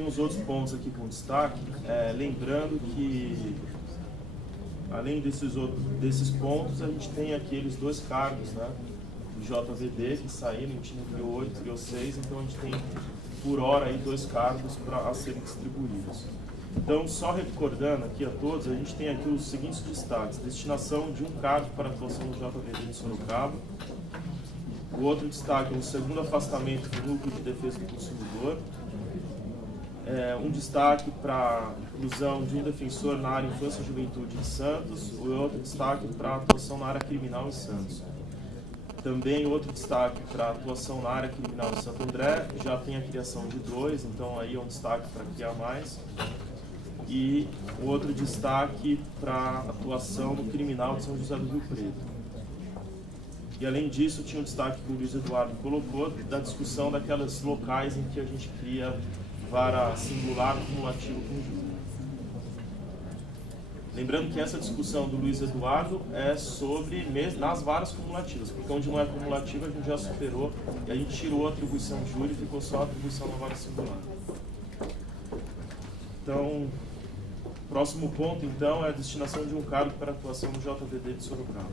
tem os outros pontos aqui com destaque, lembrando que, além desses pontos, a gente tem aqueles 2 cargos, né, do JVD que saíram, a gente não criou 8, criou 6, então a gente tem por hora aí 2 cargos a serem distribuídos. Então, só recordando aqui a todos, a gente tem aqui os seguintes destaques: destinação de 1 cargo para atuação no JVD em Sorocaba. O outro destaque é o segundo afastamento do Núcleo de Defesa do Consumidor. Um destaque para a inclusão de um defensor na área Infância e Juventude em Santos. O outro destaque para a atuação na área criminal em Santos. Também outro destaque para a atuação na área criminal em Santo André. Já tem a criação de 2, então aí é um destaque para criar mais. E o outro destaque para a atuação no criminal de São José do Rio Preto. E além disso, tinha um destaque que o Luiz Eduardo colocou da discussão daquelas locais em que a gente cria vara singular cumulativa com júri. Lembrando que essa discussão do Luiz Eduardo é sobre nas varas cumulativas, porque onde não é cumulativa a gente já superou e a gente tirou a atribuição de júri e ficou só a atribuição na vara singular. Então, próximo ponto, então, é a destinação de 1 cargo para atuação no JVD de Sorocaba.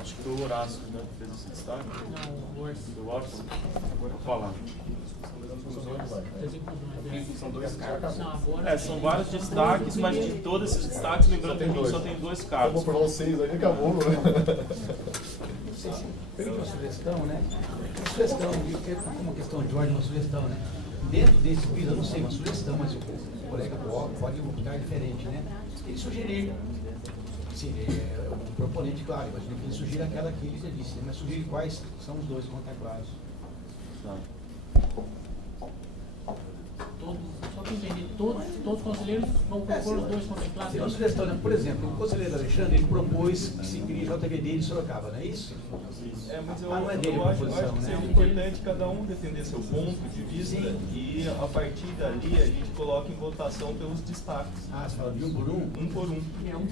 Acho que foi o Horácio, né, que fez esse destaque. Não, o Orson. Do Orson? Vou falar. São 2 cargos. São vários destaques, mas de todos esses destaques, lembrando que a gente só tem 2 cargos. Vou provar 6 aí, acabou, né? Não sei se permite uma sugestão, né? Uma sugestão, uma questão de ordem, uma sugestão, né? Dentro desse piso, eu não sei, uma sugestão, mas o colega pode optar diferente, né? Ele sugerir, sim, o proponente, claro, mas ele sugerir aquela que ele já disse, mas sugerir quais são os 2 contemplados. Tá. Só para entender, todos os conselheiros vão propor os 2 contemplados. Tem uma sugestão, né? Por exemplo, o conselheiro Alexandre, ele propôs que se crie JVD de Sorocaba, não é isso? Mas não é dele eu a acho proposição, que né? seria importante cada um defender seu ponto de vista. Sim. E a partir dali a gente coloca em votação pelos destaques. Você fala de 1 por 1? 1 por 1.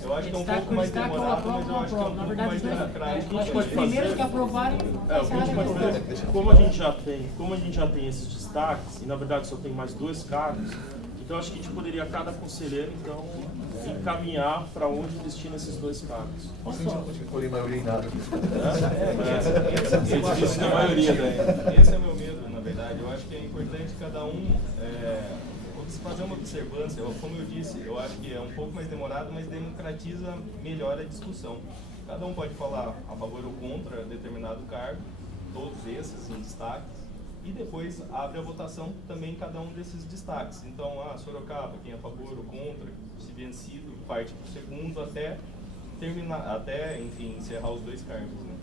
Eu acho que é um Destaque pouco por mais destaque, demorado, eu mas eu acho que é um aprovo. Na pouco verdade, mais democrático. acho que os primeiros que aprovarem, O que a gente pode fazer, como a gente já tem esses destaques, e na verdade só tem mais 2 cargos, então acho que a gente poderia, cada conselheiro, então, encaminhar para onde destina esses 2 cargos. Escolhi maioria em nada. É difícil na maioria, né? Esse é o meu medo, na verdade. Eu acho que é importante cada um fazer uma observância. Como eu disse, eu acho que é um pouco mais demorado, mas democratiza melhor a discussão. Cada um pode falar a favor ou contra determinado cargo, todos esses em destaques, e depois abre a votação também cada um desses destaques. Então, Sorocaba, quem é a favor ou contra, se vencido, parte para o segundo até terminar, enfim, encerrar os 2 cargos, né?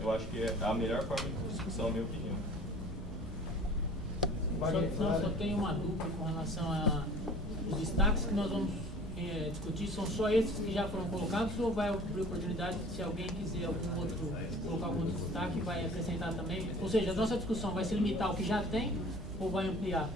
Eu acho que é a melhor forma de discussão, na minha opinião. Só tenho uma dúvida com relação aos destaques que nós vamos discutir. São só esses que já foram colocados ou vai abrir oportunidade, se alguém quiser colocar algum outro destaque, vai acrescentar também? Ou seja, a nossa discussão vai se limitar ao que já tem ou vai ampliar?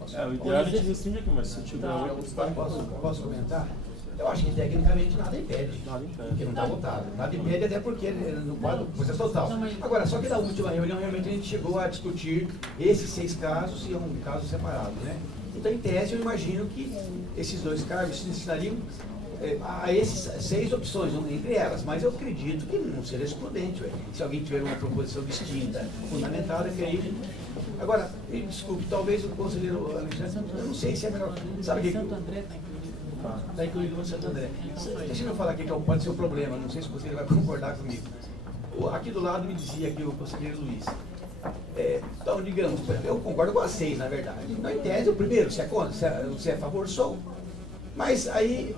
O ideal é a gente restringe aqui, mas se tiver outro destaque... Posso comentar? Eu acho que tecnicamente nada impede, porque não está votado. Nada impede até porque no quadro processo total. Agora, só que na última reunião realmente a gente chegou a discutir esses 6 casos e um caso separado, né? Então, em tese, eu imagino que esses 2 cargos se destinariam a esses 6 opções, entre elas, mas eu acredito que não seria excludente, se alguém tiver uma proposição distinta, fundamentada, que aí... Agora, desculpe, talvez o conselheiro Alexandre, eu não sei se é melhor... Sabe que Santo André está incluído. Está incluído no Santo André. Deixa eu falar aqui que pode ser um problema, não sei se o conselheiro vai concordar comigo. Aqui do lado me dizia aqui o conselheiro Luiz. Então, digamos, eu concordo com as 6, na verdade. Então, em tese, o primeiro, se é contra, se é a favor, sou. Mas aí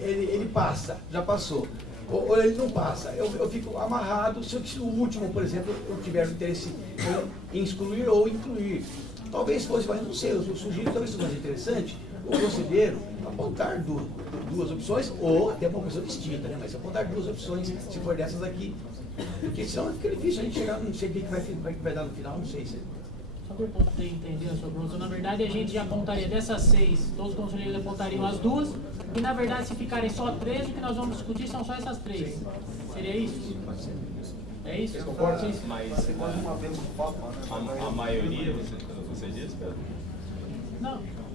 ele passa, já passou. Ou ele não passa. Eu fico amarrado se o último, por exemplo, eu tiver interesse em excluir ou incluir. Talvez fosse, mas não sei, eu sugiro talvez seja mais interessante o conselheiro apontar 2 opções ou até uma opção distinta, né? Mas apontar 2 opções, se for dessas aqui, porque senão fica difícil a gente chegar, não sei o que vai dar no final, não sei se... Só para eu poder entender a sua pergunta, na verdade a gente já apontaria dessas 6, todos os conselheiros apontariam as 2, e na verdade se ficarem só 3, o que nós vamos discutir são só essas 3. Seria isso? É isso? Eu concordo, mas a maioria, você disse, Pedro?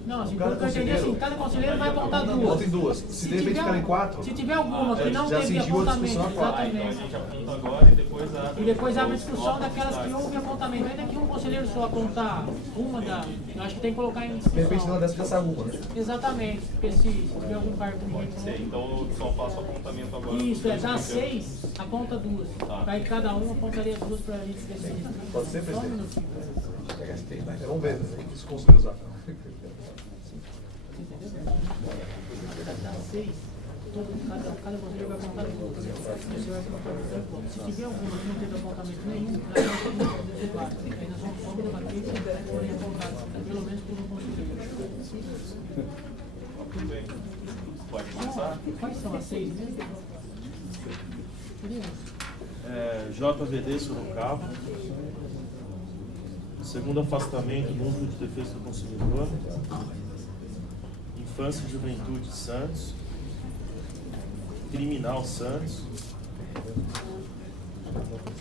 Não, assim, pelo que eu entendi, assim, cada conselheiro vai apontar duas. Vota em duas. Se de repente ficarem 4, se tiver alguma que não já teve sentiu a apontamento, discussão a 4. Então a exatamente. gente aponta agora e depois abre. E depois abre a discussão daquelas que houve apontamento. Ainda que um conselheiro só apontar uma eu acho que tem que colocar em De repente, discussão. não dessa já sai uma, né? Exatamente, porque se tiver algum cargo que ninguém Pode ser, então eu só faço apontamento agora. isso, dos dois dá que 6, aponta 2. Tá. Aí cada um apontaria 2 para a gente decidir. Pode ser, Só um presidente? minutinho. Vamos ver os conselheiros lá. Dá 6. Cada conselheiro vai apontar 2. Você vai apontar 2 pontos. Se tiver alguma que não teve apontamento nenhum, nós vamos debater. Aí nós vamos debater se forem apontados, pelo menos por um conselheiro. Tudo bem. Pode começar? Quais são as 6 mesmo? JVD Sorocaba. Segundo afastamento, Núcleo de Defesa do Consumidor. Infância e Juventude Santos. Criminal Santos.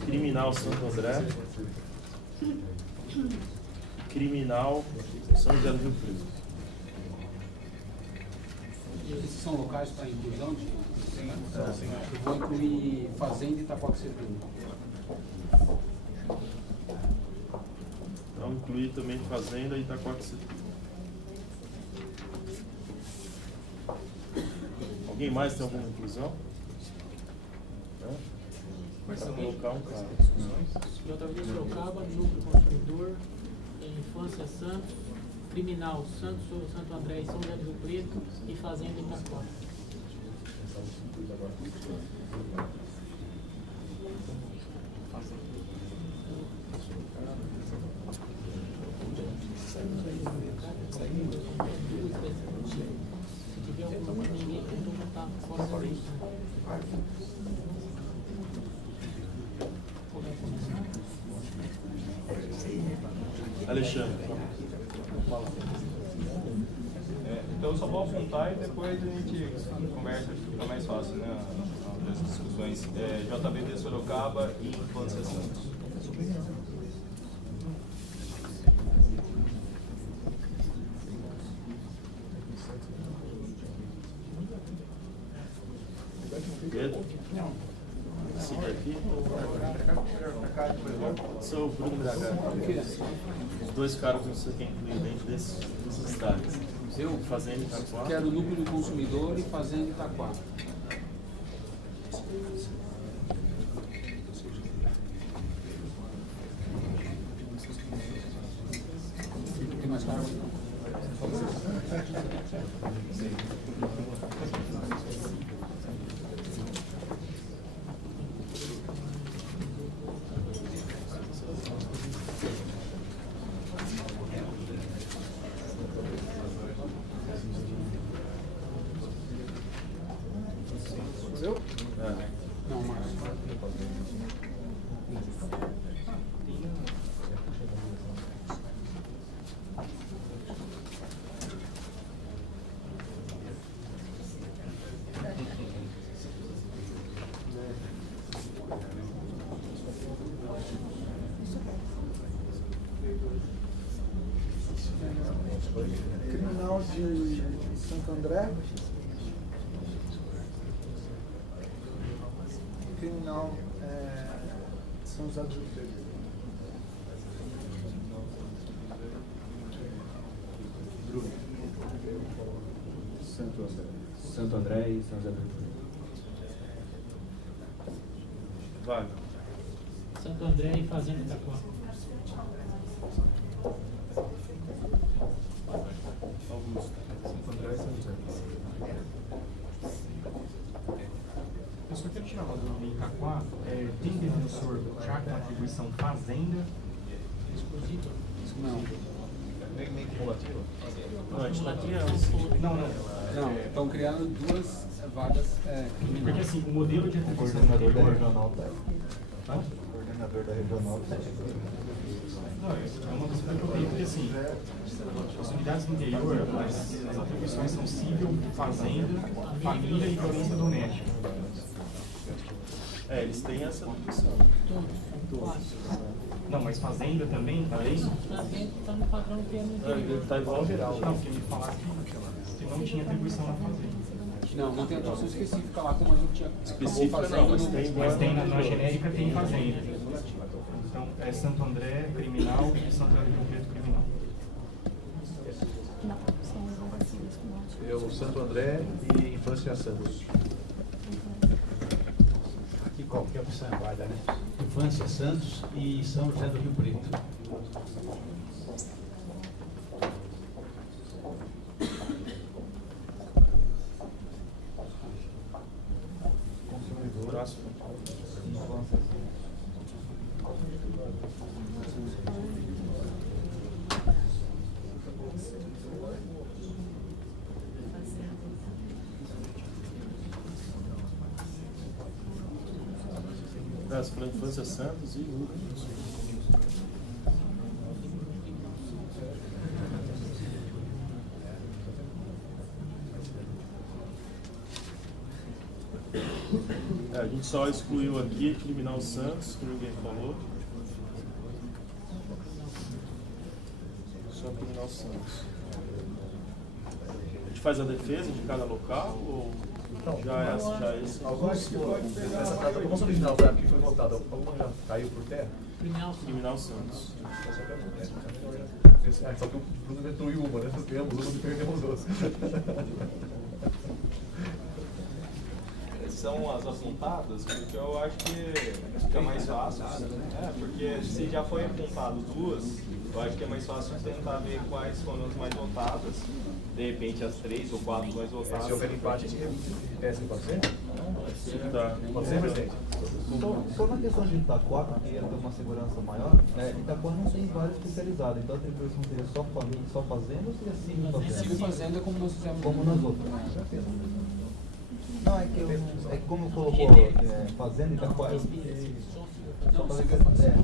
Criminal Santo André. Criminal São José do Rio Preto. Esses são locais para inclusão de... Eu vou incluir Fazenda e Itaquaquecetuba. Então, incluir também Fazenda e Itaquaquecetuba. Alguém mais tem alguma inclusão? Para colocar um cara. JV Sorocaba, Núcleo Consumidor, Infância Santos, Criminal Santo André e São José do Rio Preto e Fazenda Itaquá. Se tiver alguma que ninguém tentou botar fora da lei. Alexandre. Então eu só vou apontar e depois a gente conversa, acho que fica mais fácil, né? As discussões. JVD Sorocaba e Infância Santos. Pedro? Siga aqui. Sou o Bruno Braga. Os dois caras que você quer incluir dentro desses destaques. Eu Fazenda Itaquá. quero o Núcleo do Consumidor e Fazenda Itaquá. Tem mais cargo? Não, Marcos. Criminal de Santo André. Criminal São José do Rio Preto. Santo André e São José do Rio Preto. Vai. Santo André e Fazenda Itaquá. Augusto. Santo André e São José. Eu só quero tirar uma dúvida em Itaquá. Tem defensor já com atribuição fazenda? Exclusivo. Não. Nem cumulativo? Não, a gente está criando. Não, estão criando duas vagas Porque criminais. assim, o modelo de atribuição Coordenador da anterior... regional. Hã? Coordenador da regional. Não, é uma dúvida que eu tenho, porque assim, as unidades do interior, as atribuições são civil, fazenda, família e violência doméstica. Eles têm essa atribuição. Todos. Não, mas fazenda também, tá dentro? Está dentro, está no padrão que é no interior. Está igual geral. Não, porque me falaram que não tinha atribuição na fazenda. Não tem atribuição específica lá, como a gente tinha. Específica não, mas tem. Mas tem na genérica tem fazenda. Então é Santo André criminal e Santo André do Rio Preto criminal. Eu, Santo André e Infância Santos. Aqui qualquer opção é válida, né? Infância Santos e São José do Rio Preto. Próximo. Pela Infância Santos e Lucas. A gente só excluiu aqui Criminal Santos, que ninguém falou. Só Criminal Santos. A gente faz a defesa de cada local ou já é esse? Alguns essa data, como original que foi votada, alguma já caiu por terra? Criminal Santos. Só que o Bruno destruiu uma, né? Nós temos uma e perdemos duas. São as apontadas, porque eu acho que fica mais fácil. Porque se já foi apontado duas, eu acho que é mais fácil tentar ver quais foram as mais votadas. De repente as 3 ou 4 mais votadas. Se houver empate, a gente repete, pode ser? Tá. Pode ser, presidente? Só na questão de Itaquá, que ia ter uma segurança maior, Itaquá não tem vários especializados, então a atribuição seria só família, só fazenda ou seria civil fazenda? Civil fazenda como nós fizemos. Como nas outras. Não, é que como colocou fazenda Itaquá. Não, civil fazenda.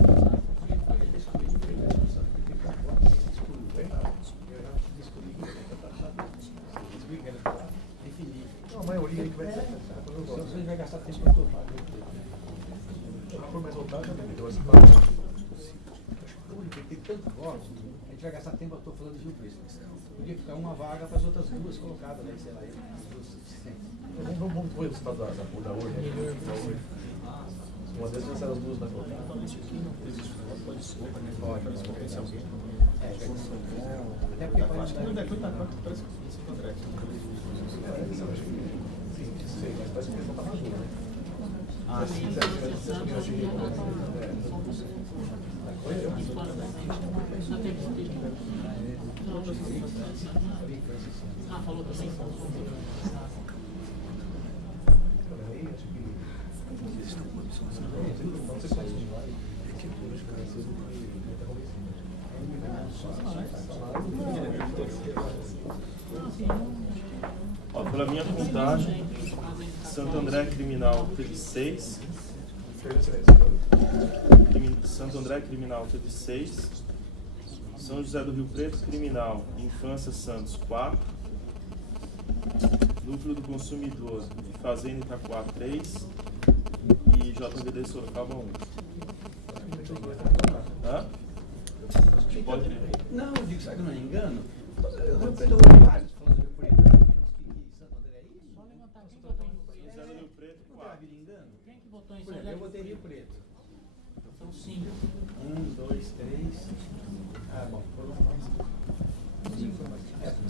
Não, a maioria aí que vai ser. Se você vai gastar tempo para todo lado. Se for mais voltado, já tem dois. Tem tanto voto, a gente vai gastar tempo, eu estou falando de Rio Preto. Podia ficar uma vaga para as outras duas colocadas, né? Sei lá, as duas assistentes. Vamos ver o resultado da urna. Uma vez já saíram as duas da cor. Até porque parece que Não, daqui tá parece que Santo André. Sim, sei, mas parece que ele falta mais uma, né? Ah, sim. Ah, falou também. Ó, pela minha contagem, Santo André Criminal teve 6. Santo André Criminal teve 6. São José do Rio Preto Criminal, Infância Santos 4. Núcleo do Consumidor de Fazenda Itaquá 3. E JVD Sorocaba 1. Hã? Pode ir. Não, eu digo, sabe que eu não me engano? Eu repito vários falando de Rio Preto, que Santo André é isso? Só levantar quem votou em Rio Preto. José do Rio Preto Não 4. havia engano? Quem que votou em Por São exemplo, eu José? botei Rio Preto. São 5. 1, 2, 3. Ah, bom, foram 5.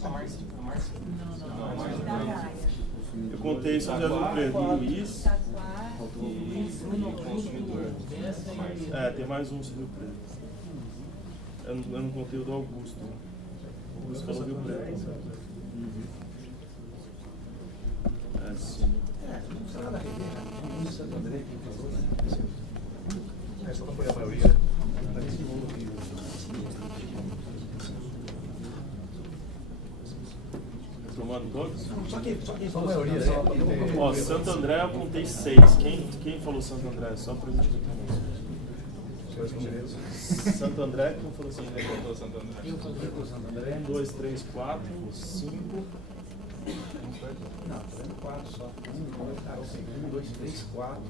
A Márcia. Não. Eu contei São José do Rio Preto, Luiz. Bruno Augusto, Bessa e... Tem mais um do Rio Preto. Eu não contei o do Augusto. O Augusto falou Rio Preto. Sim. Não precisa nada a rever, né? Santo André que falou, né? Só não foi a maioria, né? Tomando todos? Só a maioria, né? Ó, Santo André eu contei 6. Quem falou Santo André? Só pra gente ver também. Senhores conselheiros. Santo André, quem falou Santo André? Votou Santo André. Eu falei com o Santo André. 1, 2, 3, 4, 5. Não, tô vendo 4 só. 1, 2, 3, 4.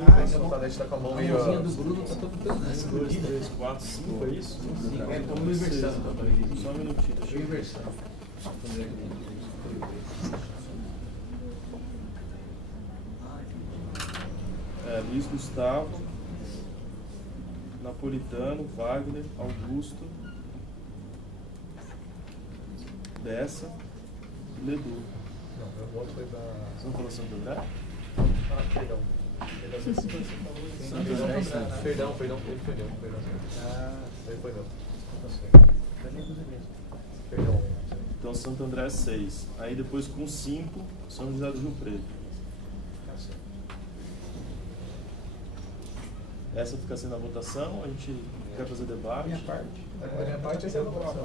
Ah, então a gente está com a mão meio. A mãozinha do Bruno tá todo escondida. 2, 3, 4, 5, é isso? Estamos inversando. Só um minutinho. Deixa eu inversão. Luiz Gustavo, Napolitano, Wagner, Augusto, Bessa e Ledu. Não, meu voto foi da. Você não falou Santo André? Ah, perdão. Perdão, ele perdeu. Ah, ele foi não. Perdão. Então Santo André 6. Aí depois com 5, São José do Rio Preto. Essa fica sendo a votação, a gente quer fazer debate. Minha parte. Minha parte é a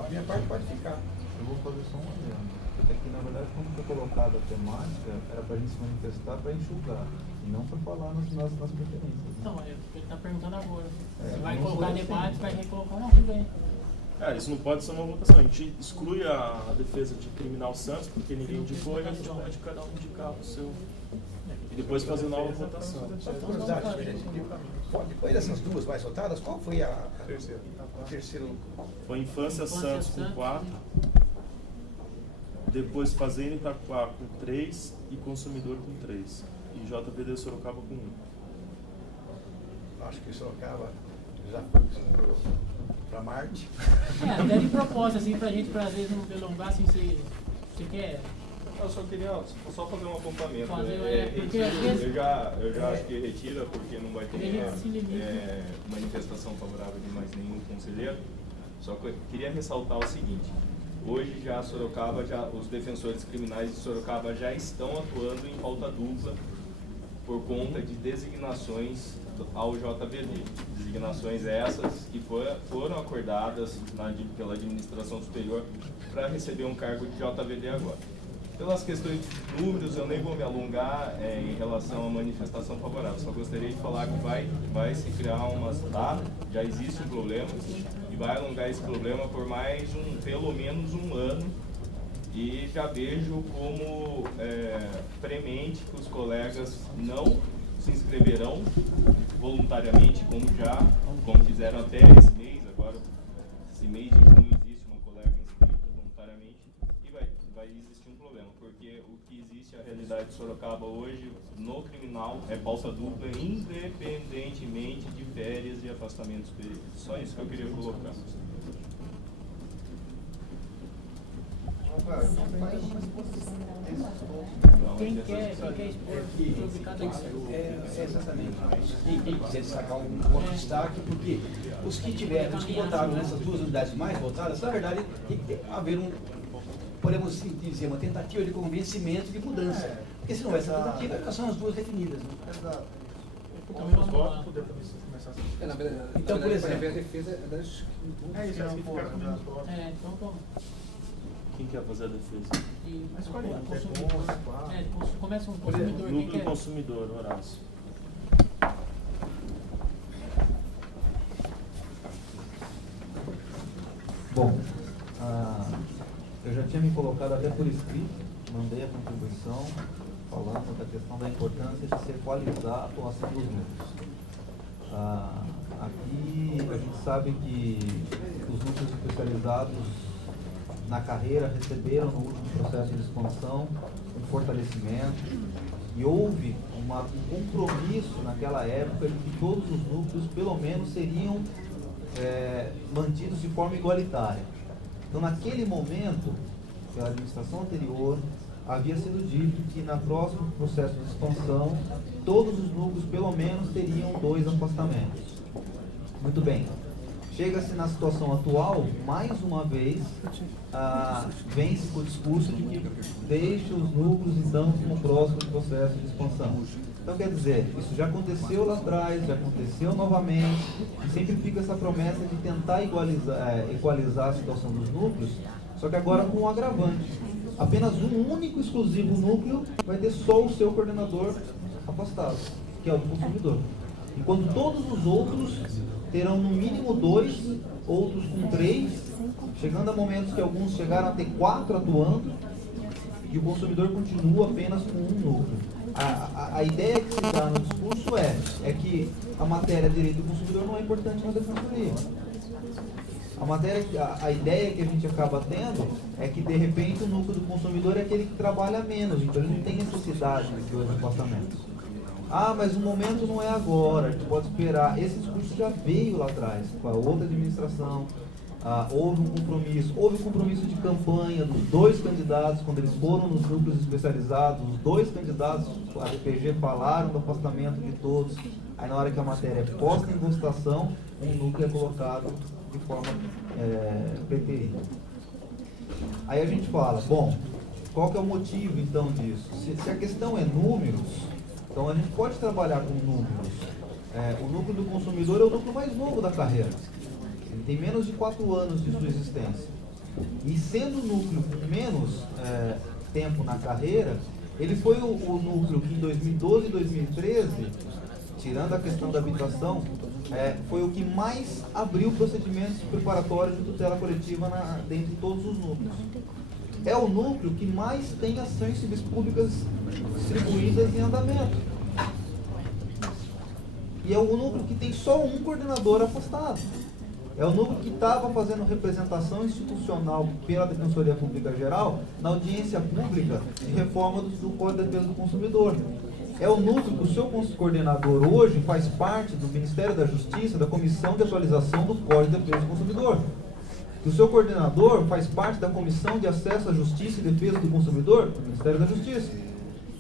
minha parte pode ficar. Eu vou fazer só um adendo. É que, na verdade, quando foi colocada a temática, era para a gente se manifestar para enxugar, e não para falar nas preferências. Né? Não, ele está perguntando agora. Você vai não colocar foi debate, assim. vai recolocar, não, tudo bem. Isso não pode ser uma votação. A gente exclui a defesa de criminal Santos, porque ninguém indicou, e a gente pode cada um indicar o seu. E depois fazer nova votação. Depois dessas duas mais votadas, qual foi a Terceira. terceira? Foi Infância Santos com 4, depois Fazenda Itaquá com 3 e Consumidor com 3. E JVD Sorocaba com 1. Acho que Sorocaba já foi para Marte. Até de propósito, assim, pra gente, às vezes, não delongar, assim, você quer... Eu só queria só fazer um apontamento. Porque às vezes... Eu já acho que retira, porque não vai ter se limita. manifestação favorável de mais nenhum conselheiro. Só que eu queria ressaltar o seguinte: hoje já Sorocaba, os defensores criminais de Sorocaba já estão atuando em pauta dupla por conta de designações ao JVD. Designações essas que foram acordadas pela administração superior para receber um cargo de JVD agora. Pelas questões de números, eu nem vou me alongar em relação à manifestação favorável. Só gostaria de falar que vai se criar já existe um problema e vai alongar esse problema por pelo menos um ano. E já vejo como premente que os colegas não se inscreverão voluntariamente, como fizeram até esse mês. Agora, esse mês de junho existe uma colega inscrita voluntariamente e vai existir um problema, porque o que existe, a realidade de Sorocaba hoje, no criminal, é pauta dupla, independentemente de férias e afastamentos períodos. Só isso que eu queria colocar. Quem quer expor sobre cada Exatamente. Quem quiser destacar um outro destaque, porque os que votaram nessas duas unidades mais votadas, na verdade, tem que haver podemos dizer, uma tentativa de convencimento de mudança. Porque se não essa tentativa, são as duas definidas. Né? Exato. Então vamos lá. Então, por exemplo, a defesa das... É isso, assim, fica com menos votos. Então vamos. Quem quer fazer a defesa? Mas 40, Consumidor. Começa um consumidor. Quem Núcleo quer? Consumidor, Horácio. Bom, eu já tinha me colocado até por escrito, mandei a contribuição falando da questão da importância de se equalizar a atuação dos núcleos. Aqui a gente sabe que os núcleos especializados na carreira receberam no último processo de expansão um fortalecimento e houve um compromisso naquela época de que todos os núcleos pelo menos seriam mantidos de forma igualitária. Então naquele momento, pela administração anterior, havia sido dito que no próximo processo de expansão todos os núcleos pelo menos teriam 2 afastamentos. Muito bem. Chega-se na situação atual, mais uma vez, vem-se com o discurso de que deixe os núcleos então no próximo processo de expansão. Então, quer dizer, isso já aconteceu lá atrás, já aconteceu novamente, e sempre fica essa promessa de tentar equalizar a situação dos núcleos, só que agora com um agravante. Apenas um único exclusivo núcleo vai ter só o seu coordenador afastado, que é o do consumidor. enquanto todos os outros terão no mínimo 2, outros com 3, chegando a momentos que alguns chegaram a ter 4 atuando, e o consumidor continua apenas com um núcleo. A ideia que se dá no discurso é que a matéria direito do consumidor não é importante na defensoria. A ideia que a gente acaba tendo é que, de repente, o núcleo do consumidor é aquele que trabalha menos, então ele não tem necessidade de dois afastamentos. Ah, mas o momento não é agora, a gente pode esperar. Esse discurso já veio lá atrás, com a outra administração. Houve um compromisso de campanha dos 2 candidatos, quando eles foram nos núcleos especializados, os 2 candidatos, a DPG, falaram do afastamento de todos. Aí, na hora que a matéria é posta em votação, um núcleo é colocado de forma preterida. Aí a gente fala, bom, qual que é o motivo então disso? Se a questão é números, então a gente pode trabalhar com números. O núcleo do consumidor é o núcleo mais novo da carreira. Ele tem menos de 4 anos de sua existência. E sendo o núcleo com menos tempo na carreira, ele foi o núcleo que em 2012 e 2013, tirando a questão da habitação, foi o que mais abriu procedimentos preparatórios de tutela coletiva dentre todos os núcleos. É o núcleo que mais tem ações civis públicas distribuídas em andamento. E é o núcleo que tem só um coordenador afastado. É o núcleo que estava fazendo representação institucional pela Defensoria Pública Geral na audiência pública de reforma do Código de Defesa do Consumidor. É o núcleo que o seu coordenador hoje faz parte do Ministério da Justiça, da Comissão de Atualização do Código de Defesa do Consumidor. Que o seu coordenador faz parte da Comissão de Acesso à Justiça e Defesa do Consumidor do Ministério da Justiça.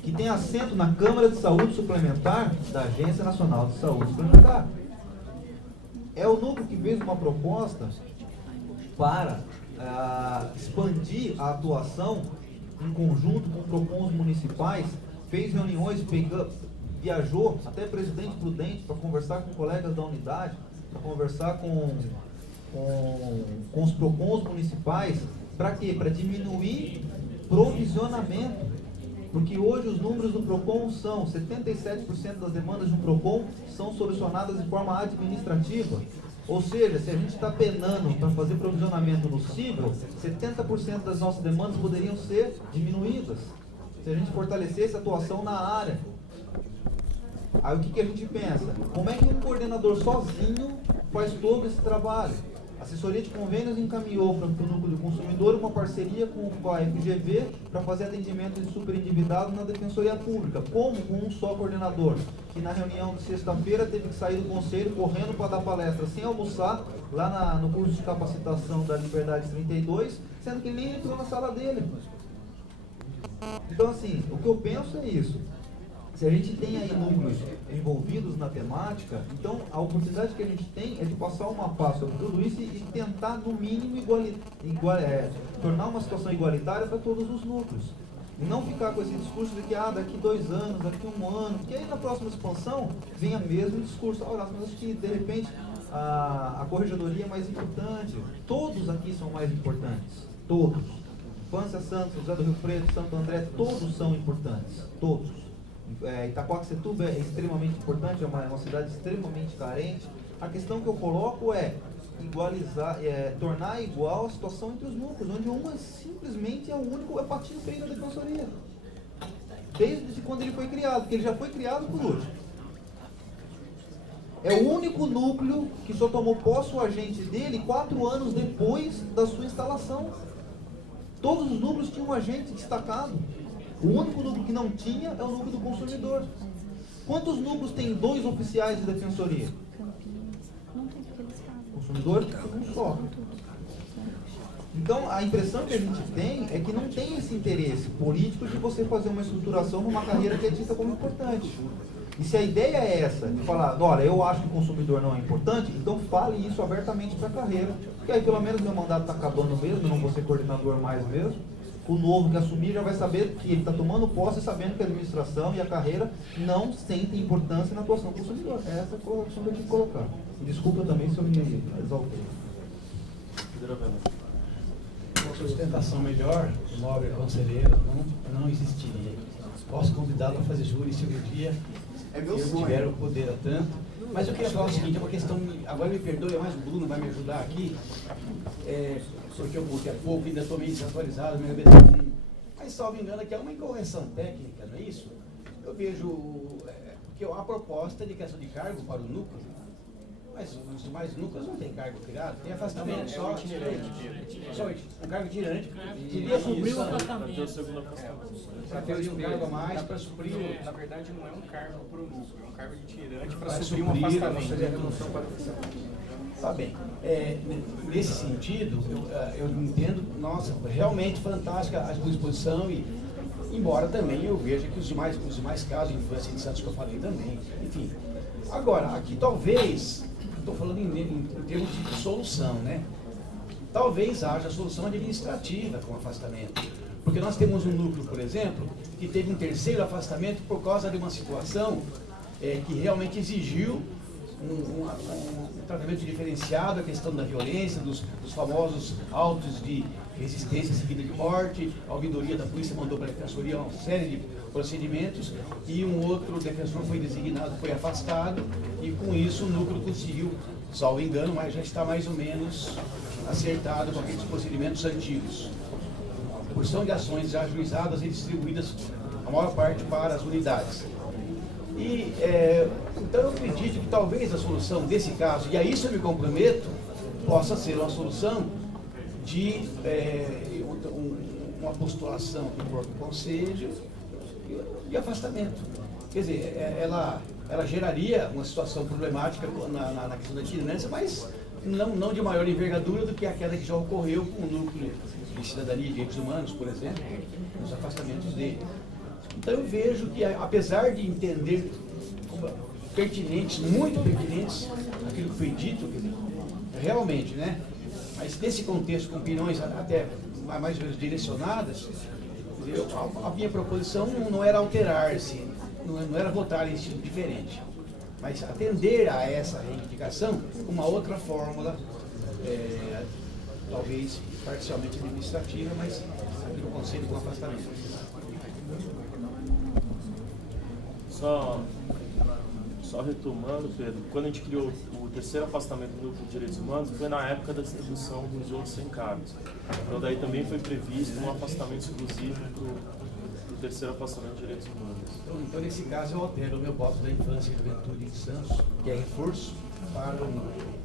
Que tem assento na Câmara de Saúde Suplementar da Agência Nacional de Saúde Suplementar. É o núcleo que fez uma proposta para expandir a atuação em conjunto com PROCONs municipais, fez reuniões, viajou até Presidente Prudente para conversar com colegas da unidade, para conversar com os PROCONs municipais. Para quê? Para diminuir provisionamento. Porque hoje os números do PROCON são 77% das demandas de um PROCON são solucionadas de forma administrativa. Ou seja, se a gente está penando para fazer provisionamento no CIBEL, 70% das nossas demandas poderiam ser diminuídas. Se a gente fortalecesse a atuação na área. Aí o que a gente pensa? Como é que um coordenador sozinho faz todo esse trabalho? A assessoria de convênios encaminhou para o núcleo do consumidor uma parceria com a FGV para fazer atendimento de superendividado na Defensoria Pública. Como? Com um só coordenador, que na reunião de sexta-feira teve que sair do conselho correndo para dar palestra sem almoçar, lá no curso de capacitação da Liberdade 32, sendo que ele nem entrou na sala dele. Então, assim, o que eu penso é isso. Se a gente tem aí núcleos envolvidos na temática, então a oportunidade que a gente tem é de passar uma pá sobre tudo isso e tentar, no mínimo, tornar uma situação igualitária para todos os núcleos. E não ficar com esse discurso de que daqui 2 anos, daqui 1 ano, porque aí na próxima expansão vem o mesmo discurso. Olha, mas acho que de repente a corregedoria é mais importante. Todos aqui são mais importantes. Todos. Infância Santos, José do Rio Preto, Santo André, todos são importantes. Todos. Itaquaquecetuba é extremamente importante, é uma cidade extremamente carente. A questão que eu coloco é igualizar, tornar igual a situação entre os núcleos, onde uma simplesmente é o único, é patinho feio da defensoria. Desde quando ele foi criado, porque ele já foi criado por hoje. É o único núcleo que só tomou posse o agente dele 4 anos depois da sua instalação. Todos os núcleos tinham um agente destacado. O único núcleo que não tinha é o núcleo do consumidor. Quantos núcleos tem 2 oficiais de defensoria? Consumidor, um só. Então, a impressão que a gente tem é que não tem esse interesse político de você fazer uma estruturação numa carreira que é dita como importante. E se a ideia é essa, de falar, olha, eu acho que o consumidor não é importante, então fale isso abertamente para a carreira. Porque aí pelo menos meu mandato está acabando mesmo, eu não vou ser coordenador mais mesmo. O novo que assumir já vai saber que ele está tomando posse, sabendo que a administração e a carreira não sentem importância na atuação do consumidor. Essa é a colocação que eu tinha que colocar. E desculpa também se eu me exaltei. Uma sustentação melhor, nobre conselheiro, não existiria. posso convidá-lo a fazer júri se um dia eu tiver o poder a tanto. Mas eu queria falar o seguinte, é uma questão, agora me perdoe, mas o Bruno vai me ajudar aqui, porque eu voltei há pouco, ainda estou meio desatualizado, mas salvo engano aqui é uma incorreção técnica, não é isso? Eu vejo que a proposta de criação de cargo para o núcleo, mas os demais núcleos não tem cargo criado, tem afastamento só um cargo itinerante, Para cumprir o afastamento. Para ter um cargo a mais, para suprir. Na verdade, não é um cargo para o núcleo, é um cargo itinerante para Para suprir um afastamento. Tá bem. Nesse sentido, eu entendo, nossa, realmente fantástica a sua exposição, e embora também eu veja que os demais casos de influência de Santos que eu falei também, enfim. Agora, aqui talvez, estou falando em termos de solução, né? Talvez haja solução administrativa com afastamento. Porque nós temos um núcleo, por exemplo, que teve um terceiro afastamento por causa de uma situação que realmente exigiu um tratamento diferenciado, a questão da violência, dos famosos autos de resistência seguida de morte. A ouvidoria da polícia mandou para a defensoria uma série de procedimentos, e um outro defensor foi designado, foi afastado, e com isso o núcleo conseguiu, salvo engano, mas já está mais ou menos acertado com aqueles procedimentos antigos. A porção de ações já ajuizadas e distribuídas, a maior parte para as unidades. E, então eu acredito que talvez a solução desse caso, e a isso eu me comprometo, possa ser uma solução de uma postulação do próprio conselho e afastamento. Quer dizer, ela geraria uma situação problemática na questão da itinerância, mas não de maior envergadura do que aquela que já ocorreu com o núcleo de cidadania e direitos humanos, por exemplo, nos afastamentos dele. Então eu vejo que, apesar de entender pertinentes, muito pertinentes, aquilo que foi dito, realmente, né? Mas nesse contexto, com opiniões até mais ou menos direcionadas, a minha proposição não era alterar-se, não era votar em estilo diferente, mas atender a essa reivindicação com uma outra fórmula, talvez parcialmente administrativa, mas aqui no Conselho com afastamento. Só retomando, Pedro, quando a gente criou o terceiro afastamento do Núcleo de Direitos Humanos, foi na época da distribuição dos outros encargos. Então daí também foi previsto um afastamento exclusivo do terceiro afastamento de Direitos Humanos. Então nesse caso eu altero o meu voto da infância e juventude de Santos, que é reforço para o núcleo.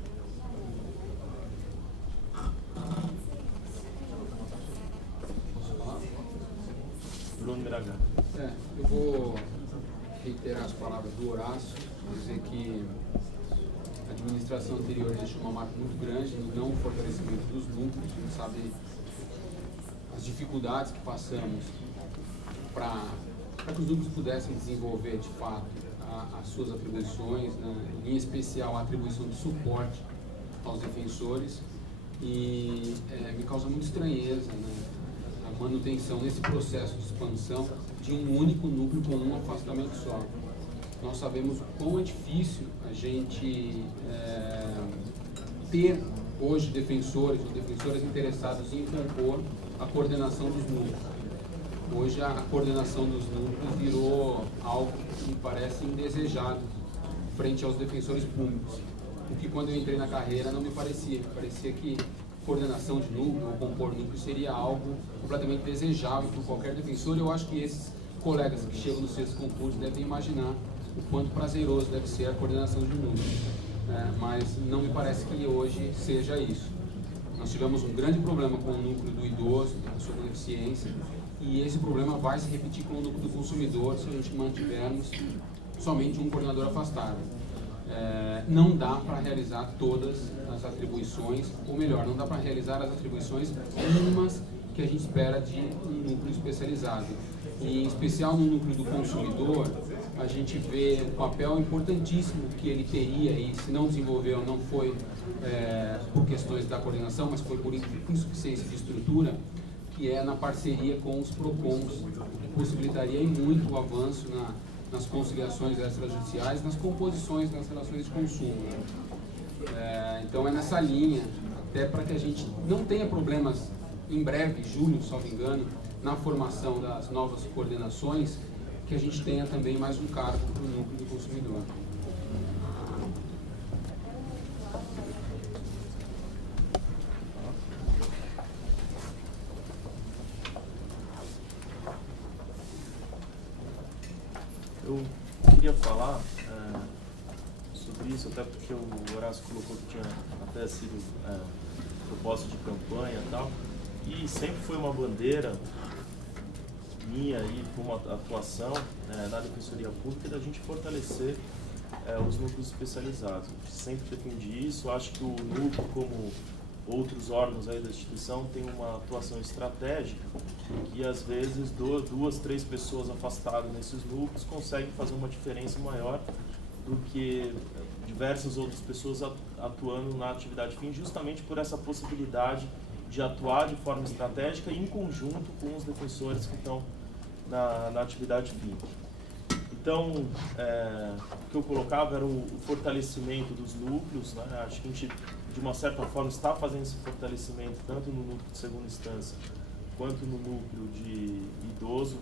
Bruno Miragá. Eu vou reiterar as palavras do Horácio, dizer que a administração anterior deixou uma marca muito grande no não fortalecimento dos núcleos. A gente sabe as dificuldades que passamos para que os núcleos pudessem desenvolver de fato as suas atribuições, né? Em especial a atribuição de suporte aos defensores, e me causa muita estranheza, né? A manutenção nesse processo de expansão de um único núcleo com um afastamento só. Nós sabemos o quão é difícil a gente ter hoje defensores ou defensoras interessados em compor a coordenação dos núcleos. Hoje a coordenação dos núcleos virou algo que me parece indesejado frente aos defensores públicos, o que quando eu entrei na carreira não me parecia. Parecia que coordenação de núcleo ou compor núcleo seria algo completamente desejável por qualquer defensor. Eu acho que esses colegas que chegam no sexto concurso devem imaginar o quanto prazeroso deve ser a coordenação de núcleo, mas não me parece que hoje seja isso. Nós tivemos um grande problema com o núcleo do idoso, da pessoa com deficiência, e esse problema vai se repetir com o núcleo do consumidor se a gente mantivermos somente um coordenador afastado. Não dá para realizar todas as atribuições, ou melhor, não dá para realizar as atribuições mínimas que a gente espera de um núcleo especializado. E em especial no núcleo do consumidor, a gente vê o papel importantíssimo que ele teria, e se não desenvolveu, não foi por questões da coordenação, mas foi por insuficiência de estrutura, que é na parceria com os PROCONs, que possibilitaria muito o avanço nas conciliações extrajudiciais, nas composições das relações de consumo. Então é nessa linha, até para que a gente não tenha problemas em breve, julho, salvo engano, na formação das novas coordenações, que a gente tenha também mais um cargo para o núcleo do consumidor. Eu queria falar sobre isso, até porque o Horácio colocou que tinha até sido proposta de campanha e tal, e sempre foi uma bandeira minha aí como atuação na Defensoria Pública da gente fortalecer os núcleos especializados. Sempre defendi isso, acho que o núcleo, como outros órgãos aí da instituição, tem uma atuação estratégica e às vezes 2, 3 pessoas afastadas nesses núcleos conseguem fazer uma diferença maior do que diversas outras pessoas atuando na atividade fim, justamente por essa possibilidade de atuar de forma estratégica e em conjunto com os defensores que estão na atividade fim. Então, o que eu colocava era o fortalecimento dos núcleos, né? Acho que a gente, de uma certa forma, está fazendo esse fortalecimento tanto no núcleo de segunda instância quanto no núcleo de idoso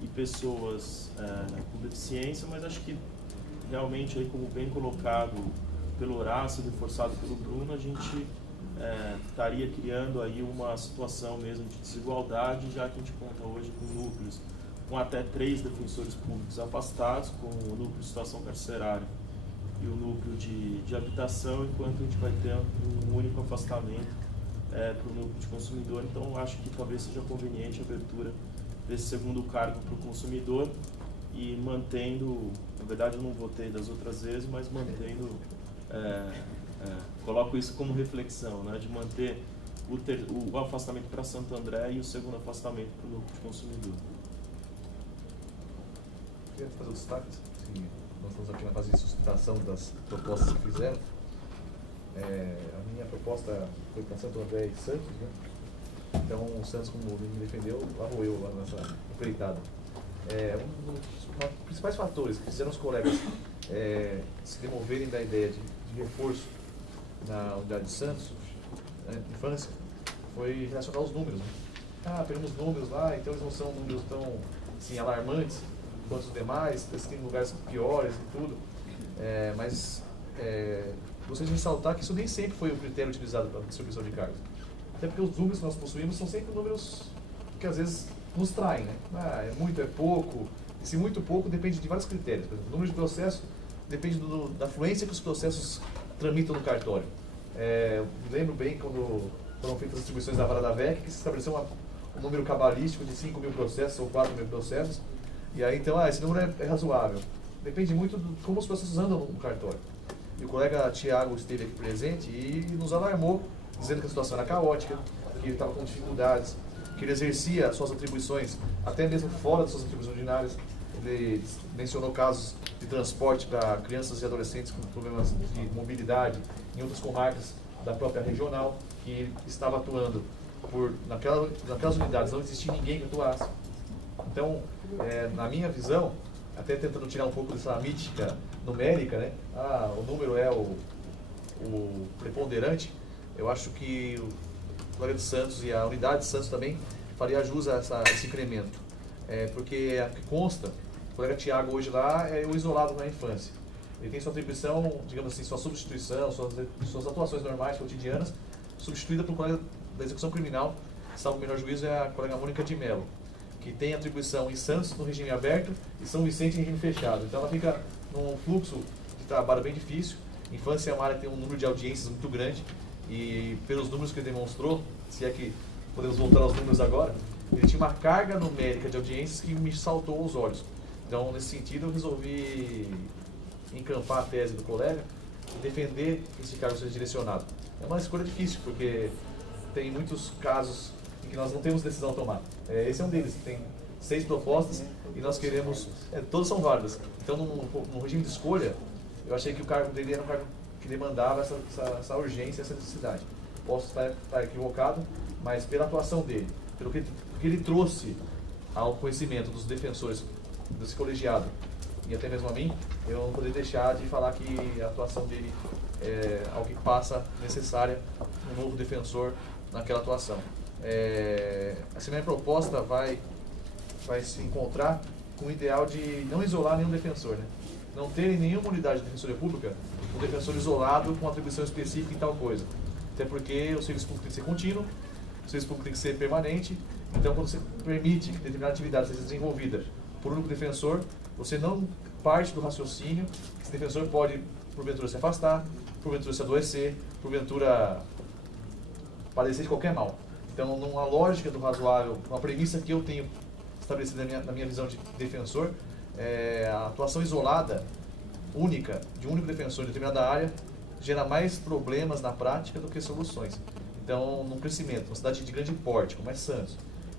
e pessoas com deficiência, mas acho que realmente, aí, como bem colocado pelo Horácio, reforçado pelo Bruno, a gente estaria criando aí uma situação mesmo de desigualdade, já que a gente conta hoje com núcleos com até 3 defensores públicos afastados, com o núcleo de situação carcerária e o núcleo de habitação, enquanto a gente vai ter um único afastamento para o núcleo de consumidor. Então, acho que talvez seja conveniente a abertura desse segundo cargo para o consumidor e mantendo, na verdade eu não votei das outras vezes, mas mantendo, coloco isso como reflexão, né, de manter o afastamento para Santo André e o segundo afastamento para o núcleo de consumidor. Queria fazer o destaque, nós estamos aqui na fase de sustentação das propostas que fizeram. A minha proposta foi para Santo André e Santos, né? Então o Santos, como me defendeu, arroeu lá nessa empreitada. Um dos principais fatores que fizeram os colegas se demoverem da ideia de reforço na unidade de Santos, infância, foi relacionar os números, né? Pegamos números lá, então eles não são números tão assim, alarmantes quanto os demais, eles têm lugares piores e tudo, mas gostaria de ressaltar que isso nem sempre foi o critério utilizado para a distribuição de cargos. Até porque os números que nós possuímos são sempre números que às vezes nos traem, né? É muito, é pouco, e se muito pouco depende de vários critérios. Por exemplo, o número de processo depende da fluência que os processos tramitam no cartório. Me lembro bem quando foram feitas as distribuições da vara da VEC, que se estabeleceu um número cabalístico de 5.000 processos ou 4.000 processos, e aí então, esse número é razoável. Depende muito de como os processos andam no cartório. E o colega Tiago esteve aqui presente e nos alarmou, dizendo que a situação era caótica, que ele estava com dificuldades, que ele exercia suas atribuições até mesmo fora das suas atribuições ordinárias. Ele mencionou casos de transporte para crianças e adolescentes com problemas de mobilidade em outras comarcas da própria regional, que ele estava atuando naquelas unidades, não existia ninguém que atuasse. Então, na minha visão, até tentando tirar um pouco dessa mítica numérica, né? O número é o preponderante, eu acho que o colega de Santos e a unidade de Santos também faria jus a esse incremento. Porque a que consta, o colega Tiago hoje lá é o isolado na infância. Ele tem sua atribuição, digamos assim, sua substituição, suas atuações normais, cotidianas, substituída por um colega da execução criminal, salvo o melhor juízo, é a colega Mônica de Mello, que tem atribuição em Santos no regime aberto e São Vicente em regime fechado. Então ela fica num fluxo de trabalho bem difícil. Infância é uma área que tem um número de audiências muito grande e pelos números que ele demonstrou, se é que podemos voltar aos números agora, ele tinha uma carga numérica de audiências que me saltou aos olhos. Então, nesse sentido, eu resolvi encampar a tese do colega e defender que esse cargo seja direcionado. É uma escolha difícil, porque tem muitos casos em que nós não temos decisão a tomar. Esse é um deles, tem 6 propostas e nós queremos... todas são válidas. Então, no regime de escolha, eu achei que o cargo dele era um cargo que demandava essa urgência, essa necessidade. Posso estar equivocado, mas pela atuação dele, pelo que ele trouxe ao conhecimento dos defensores desse colegiado e até mesmo a mim, eu não poderia deixar de falar que a atuação dele é algo que passa necessária um novo defensor naquela atuação. Essa minha proposta vai se encontrar com o ideal de não isolar nenhum defensor, né? Não terem nenhuma unidade de defensoria pública, um defensor isolado com atribuição específica em tal coisa. Até porque o serviço público tem que ser contínuo, o serviço público tem que ser permanente. Então, quando você permite que determinada atividade seja desenvolvida por um único defensor, você não parte do raciocínio que esse defensor pode, porventura, se afastar, porventura, se adoecer, porventura, padecer de qualquer mal. Então, numa lógica do razoável, uma premissa que eu tenho estabelecida na minha visão de defensor, a atuação isolada, única, de um único defensor em determinada área, gera mais problemas na prática do que soluções. Então, num crescimento, uma cidade de grande porte, como é Santos,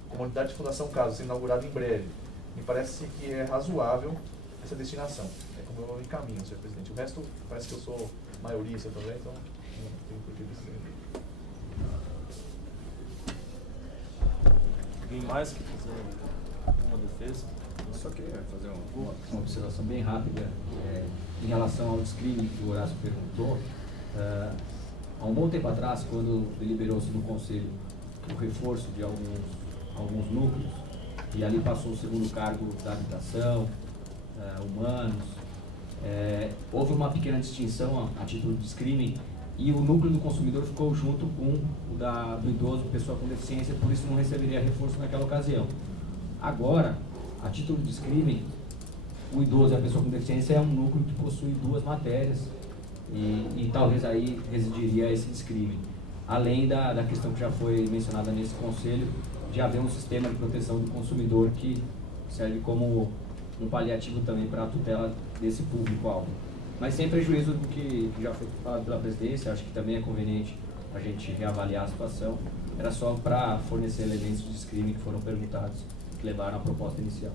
com uma unidade de Fundação Casa sendo inaugurada em breve, me parece que é razoável essa destinação. É como eu encaminho, senhor presidente. O resto, parece que eu sou maiorista também, então não tem por que decidir. Alguém mais que quiser alguma defesa? Eu só queria fazer uma observação bem rápida em relação ao descrime que o Horácio perguntou. Há um bom tempo atrás, quando deliberou-se no Conselho o reforço de alguns núcleos, e ali passou o segundo cargo da habitação, humanos, houve uma pequena distinção a título de screening, e o núcleo do consumidor ficou junto com o do idoso, pessoa com deficiência, por isso não receberia reforço naquela ocasião. Agora, a título de screening, o idoso e a pessoa com deficiência é um núcleo que possui duas matérias, e talvez aí residiria esse discrime. Além da questão que já foi mencionada nesse conselho, de haver um sistema de proteção do consumidor que serve como um paliativo também para a tutela desse público-alvo. Mas sem prejuízo do que já foi falado pela presidência, acho que também é conveniente a gente reavaliar a situação. Era só para fornecer elementos de discrime que foram perguntados, que levaram à proposta inicial.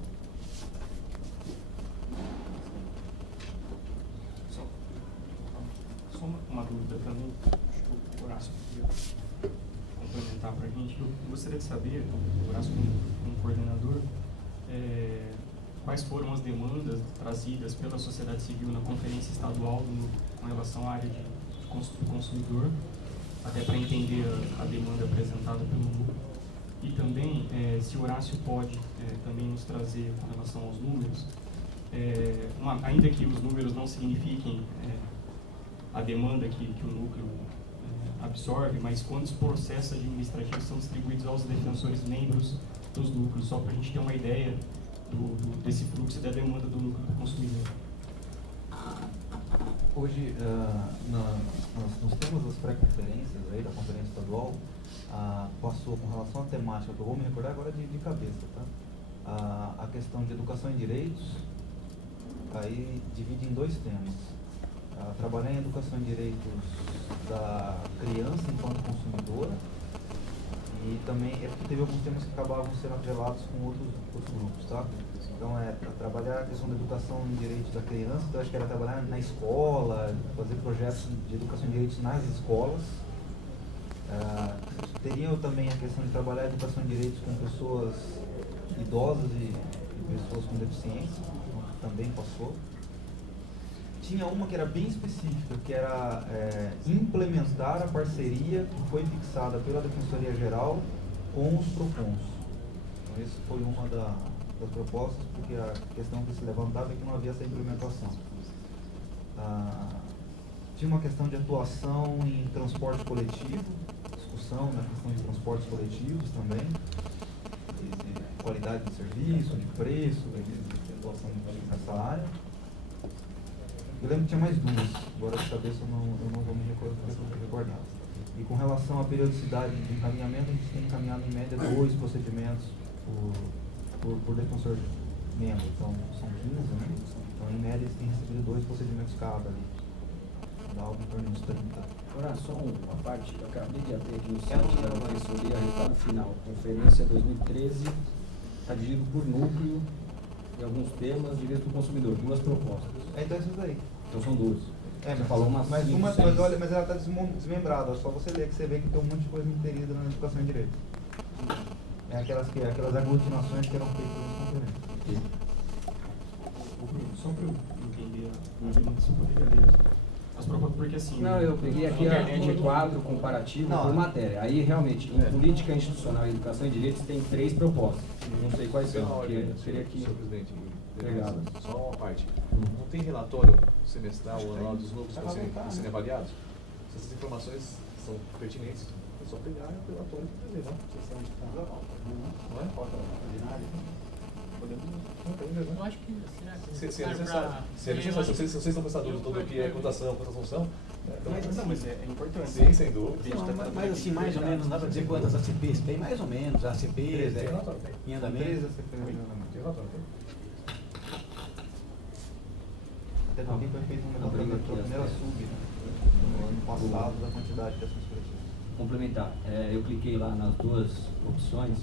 Só uma dúvida também, acho que o Horácio podia complementar para a gente. Eu gostaria de saber, o Horácio como coordenador, quais foram as demandas trazidas pela sociedade civil na conferência estadual com relação à área do consumidor, até para entender a demanda apresentada pelo núcleo. E também, se o Horácio pode também nos trazer com relação aos números, ainda que os números não signifiquem a demanda que o núcleo absorve, mas quantos processos administrativos são distribuídos aos defensores membros dos núcleos, só para a gente ter uma ideia desse fluxo e da demanda do núcleo do consumidor. Hoje, nos temas das pré-conferências aí, da conferência estadual, passou com relação à temática, que eu vou me recordar agora de cabeça, tá? A questão de educação e direitos, aí divide em dois temas. Trabalhar em educação e direitos da criança enquanto consumidora, e também porque teve alguns temas que acabavam sendo atrelados com outros grupos, tá? Então, trabalhar a questão da educação em direitos da criança, então acho que era trabalhar na escola, fazer projetos de educação em direitos nas escolas. Teria também a questão de trabalhar a educação em direitos com pessoas idosas e pessoas com deficiência, também passou. Tinha uma que era bem específica, que era implementar a parceria que foi fixada pela Defensoria Geral com os PROCONs. Então, essa foi uma das propostas, porque a questão que se levantava é que não havia essa implementação. Tinha uma questão de atuação em transporte coletivo, discussão na questão de transportes coletivos também, de qualidade de serviço, de preço, de atuação nessa área. Eu lembro que tinha mais duas, agora de cabeça eu não vou me recordar. E com relação à periodicidade de encaminhamento, a gente tem encaminhado em média 2 procedimentos por defensor membro, então são 15, né? Então em média eles têm recebido 2 procedimentos cada ali, dá algo em torno de uns 30. Agora só uma parte, eu acabei de abrir aqui no site da Defensoria, resultado final, conferência 2013, está dividido por núcleo, e alguns temas direitos do consumidor, 2 propostas. Então é isso daí. Então são 2. Você falou umas mas 5, uma, 6. mas olha, mas ela está desmembrada, só você ler que você vê que tem um monte de coisa interida na educação em direito. É aquelas aglutinações que eram feitas nas conferências. Só para eu entender a demanda, você poderia ler as propostas, porque assim... Não, eu peguei aqui um quadro comparativo por matéria. Aí realmente, em política institucional e educação e direitos tem 3 propostas. Não sei quais Pela são, ordem, porque teria que... senhor presidente. Obrigado. Só uma parte. Não tem relatório semestral ou anual dos núcleos para serem avaliados? Se essas informações são pertinentes, é só pegar o relatório e fazer, não? Não é? Podemos. Não, podemos ver, Eu não? acho que Se é necessário necessário. pra- Se é necessário, se vocês estão prestadores de tudo o que é cotação são. Mas é importante. Sim, sem dúvida. Mas assim, mais ou menos, não dá para dizer quantas ACPs tem, mais ou menos, ACPs, Tem relatório, tem. em São andamento. 3 ACPs em andamento. Tem relatório, tem. Até porque foi feito um levantamento pela primeira sub, né? No ano passado, da quantidade de ações coletivas. Complementar, eu cliquei lá nas duas opções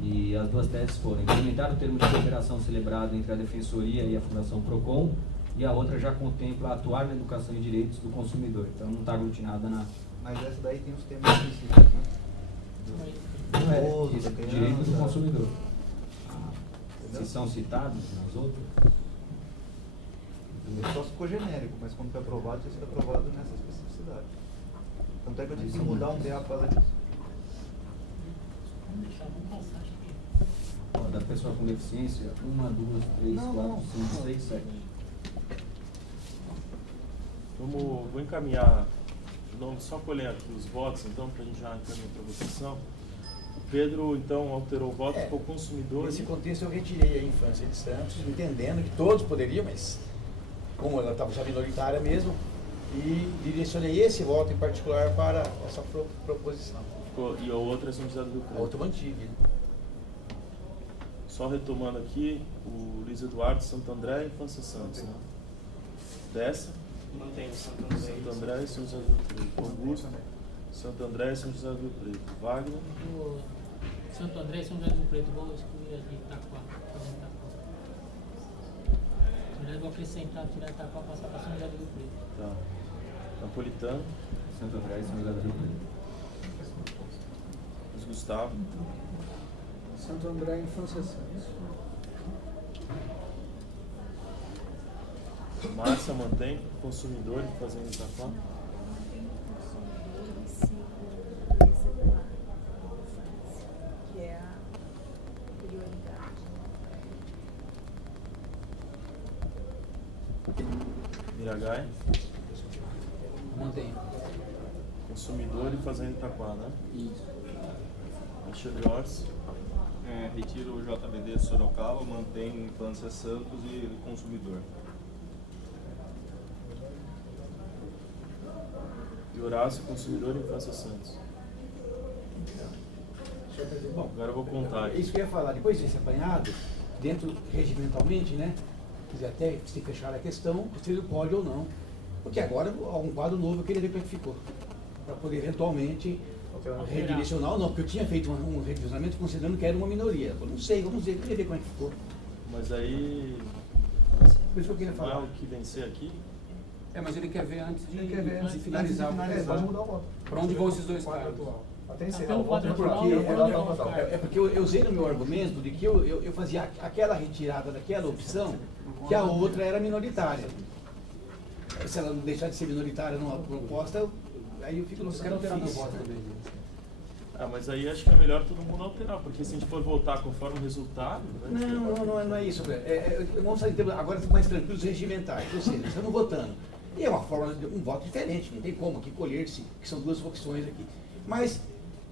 e as duas teses foram implementar o termo de cooperação celebrado entre a Defensoria e a Fundação Procon, e a outra já contempla atuar na educação e direitos do consumidor, então não está aglutinada na Mas essa daí tem os temas específicos, né? não é Idoso, isso, da criança. direito do consumidor. Se são citados nas outras, Só se ficou genérico, mas quando foi aprovado, tinha sido aprovado nessa especificidade. Tanto é que eu tive que mudar um DA por causa disso. Vamos deixar, vamos passar, acho que. ó, da pessoa com deficiência, 1, 2, 3, 4, 5, 6, 7. Vou encaminhar, só colher aqui os votos, então, para a gente já encaminhar para a votação. O Pedro, então, alterou o voto, ficou consumidor. Nesse contexto eu retirei a infância de Santos, entendendo que todos poderiam, mas como ela estava já minoritária mesmo, e direcionei esse voto em particular para essa proposição. E a outra é São José do Rio A Preto. outra mantive. Só retomando aqui, o Luiz Eduardo Santo André e Infância Santos, né? Dessa, Mantém o Santo André. Santo André e São José do Rio Preto. Augusto, Santo André e São José do Rio Preto. Wagner, O Santo André e São José do Rio Preto, vou excluir a de Itaquá. fazer Itaquá. Na verdade, vou acrescentar, tirar Itaquá, passar para São José do Rio Preto. tá. Napolitano, Santo André e São José do Rio Preto. Luiz Gustavo, Santo André, Infância Santos. Márcia mantém, consumidor e fazendo Itaquá. Que é a prioridade. Miragai, Mantém. consumidor e fazendo Itaquá, né? Isso. Alexandre Orsi, Retiro o JBD Sorocaba, mantém Infância Santos e consumidor. e Horácio, consumidor e Infância Santos. Bom, Agora eu vou contar. isso que eu ia falar, depois desse apanhado, dentro regimentalmente, né? Quiser até se fechar a questão, se ele pode ou não. Porque agora há um quadro novo, eu queria ver como é que ficou. Para poder eventualmente redirecionar ou não, porque eu tinha feito um redirecionamento considerando que era uma minoria. Eu não sei, vamos ver, eu queria ver como é que ficou. Mas aí, Por isso que eu queria não é falar. o que vencer aqui? Mas ele quer ver antes de, Ele quer ver antes de finalizar. Pode mudar o voto. Para onde vão esses dois Quadro cargos? atual. Até Até encerrar o o voto. quadro atual, Porque não é pode da mudar o total. cargo. É porque eu usei no meu argumento de que eu fazia aquela retirada daquela opção, que a outra era minoritária. Se ela não deixar de ser minoritária numa proposta, aí eu fico no Você quer alterar meu voto difícil. também? Ah, mas aí acho que é melhor todo mundo alterar, porque se a gente for votar conforme o resultado. Né? Não é isso. Vamos sair agora mais tranquilos regimentais. Ou seja, estamos votando. E é uma forma de um voto diferente, não tem como aqui colher-se, que são duas opções aqui. Mas